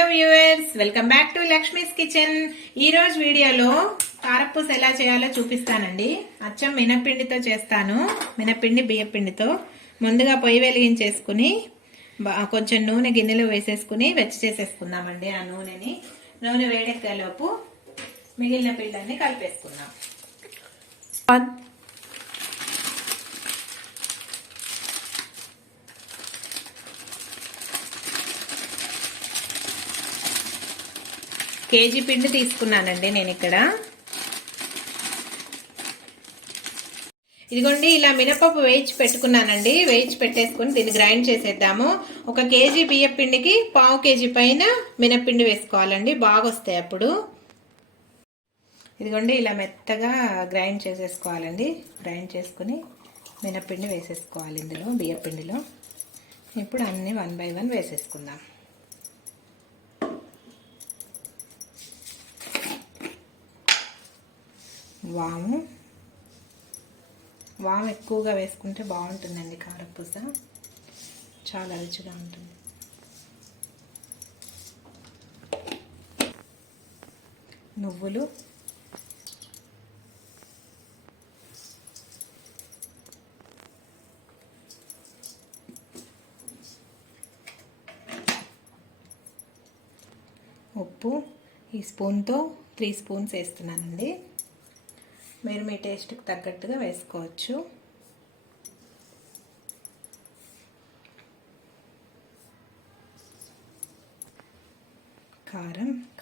Hello viewers, welcome back to Lakshmi's kitchen. ఈ రోజు వీడియోలో కారపూస ఎలా చేయాలో చూపిస్తానండి. అచ్చం మినపిండితో చేస్తాను. మినపిండి బియ్యపిండితో ముందుగా పొయ్యి వెలిగించేసుకుని కొంచెం నూనె గిన్నెలో వేసేసుకుని వెచ్చ చేసేసుకుందామండి. ఆ నూనె వేడెక్కేలోపు మిగిలిన పిండిని కలిపేసుకుందాం. కేజీ పిండి తీసుకున్నానండి నేను ఇక్కడ. ఇదిగోండి, ఇలా మినపప్పు వేయించి పెట్టుకున్నానండి. వేయించి పెట్టేసుకుని దీన్ని గ్రైండ్ చేసేద్దాము. 1 కేజీ బియ్యం పిండికి 1/2 కేజీ పైన మినప్పిండి వేసుకోవాలండి, బాగా వస్తాయి అప్పుడు. ఇదిగోండి, ఇలా మెత్తగా గ్రైండ్ చేసేసుకోవాలండి. గ్రైండ్ చేసుకుని మినప్పిండి వేసేసుకోవాలి ఇందులో, బియ్యం పిండిలో. ఇప్పుడు అన్ని 1 by 1 వేసేసుకుందాం. వాము ఎక్కువగా వేసుకుంటే బాగుంటుందండి. కారపూస చాలా రుచిగా ఉంటుంది. నువ్వులు, ఉప్పు ఈ స్పూన్తో 3 స్పూన్స్ వేస్తున్నానండి. మీరు మీ టేస్ట్కి తగ్గట్టుగా వేసుకోవచ్చు.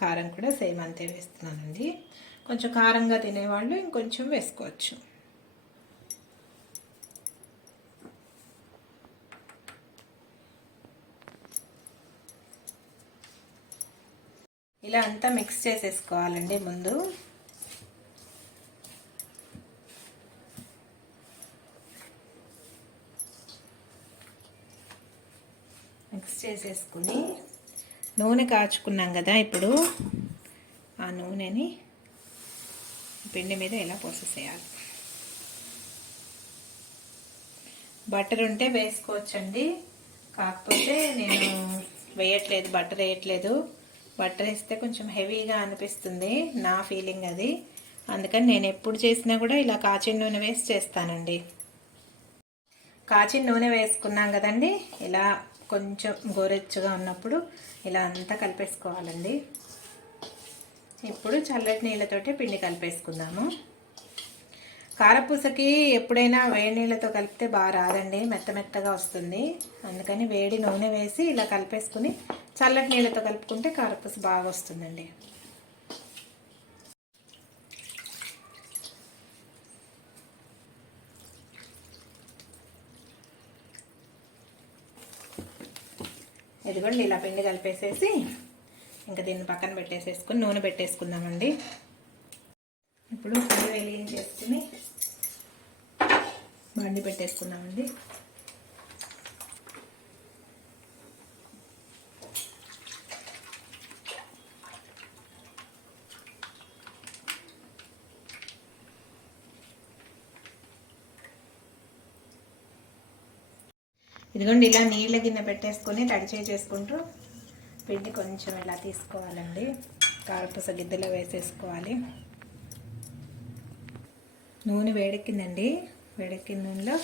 కారం కూడా సేమ్ అంతే వేస్తున్నానండి. కొంచెం కారంగా తినేవాళ్ళు ఇంకొంచెం వేసుకోవచ్చు. ఇలా అంతా మిక్స్ చేసేసుకోవాలండి. ముందు మిక్స్ చేసేసుకుని నూనె కాచుకున్నాం కదా, ఇప్పుడు ఆ నూనెని పిండి మీద ఇలా పోసేసేయాలి. బటర్ ఉంటే వేసుకోవచ్చండి, కాకపోతే నేను వేయట్లేదు, బటర్ వేయట్లేదు. బటర్ వేస్తే కొంచెం హెవీగా అనిపిస్తుంది, నా ఫీలింగ్ అది. అందుకని నేను ఎప్పుడు చేసినా కూడా ఇలా కాచిన నూనె వేసి చేస్తానండి. కాచిన నూనె వేసుకున్నాం కదండి, ఇలా కొంచెం గోరెచ్చగా ఉన్నప్పుడు ఇలా అంతా కలిపేసుకోవాలండి. ఇప్పుడు చల్లటి నీళ్ళతోటి పిండి కలిపేసుకుందాము. కారపూసకి ఎప్పుడైనా వేడి నీళ్ళతో కలిపితే బాగా రాదండి, మెత్తగా వస్తుంది. అందుకని వేడి నూనె వేసి ఇలా కలిపేసుకుని చల్లటి నీళ్ళతో కలుపుకుంటే కారపూస బాగా వస్తుందండి. ఇదిగోండి, ఇలా పిండి కలిపేసేసి ఇంకా దీన్ని పక్కన పెట్టేసేసుకుని నూనె పెట్టేసుకుందామండి. ఇప్పుడు పిండి వెలిగించేసుకుని బండి పెట్టేసుకుందామండి. ఇదిగోండి, ఇలా నీళ్ళ గిన్నె పెట్టేసుకొని తడి చేసుకుంటూ పిండి కొంచెం ఇలా తీసుకోవాలండి. కారపూస గిద్దెలో వేసేసుకోవాలి. నూనె వేడెక్కిందండి. వేడెక్కిన నూనెలో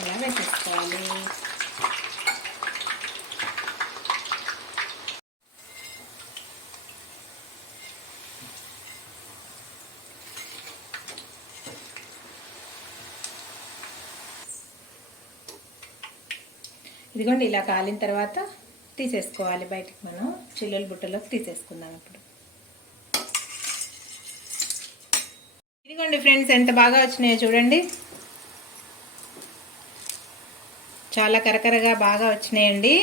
ఇలా వేసేసుకోవాలి. ఇదిగోండి, ఇలా కాలిన తర్వాత తీసేసుకోవాలి బయటికి. మనం చిల్లుల బుట్టలోకి తీసేసుకుందాం. ఇప్పుడు ఇదిగోండి ఫ్రెండ్స్, ఎంత బాగా వచ్చినాయో చూడండి. చాలా కరకరగా బాగా వచ్చినాయండి.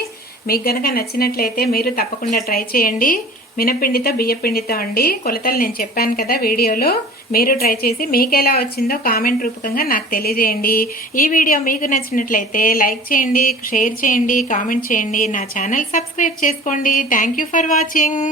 మీకు కనుక నచ్చినట్లయితే మీరు తప్పకుండా ట్రై చేయండి. మినపిండితో బియ్యపిండితో అండి. కొలతలు నేను చెప్పాను కదా వీడియోలో, మీరు ట్రై చేసి మీకు ఎలా వచ్చిందో కామెంట్ రూపకంగా నాకు తెలియజేయండి. ఈ వీడియో మీకు నచ్చినట్లయితే లైక్ చేయండి, షేర్ చేయండి, కామెంట్ చేయండి. నా ఛానల్ సబ్స్క్రైబ్ చేసుకోండి. Thank you for watching.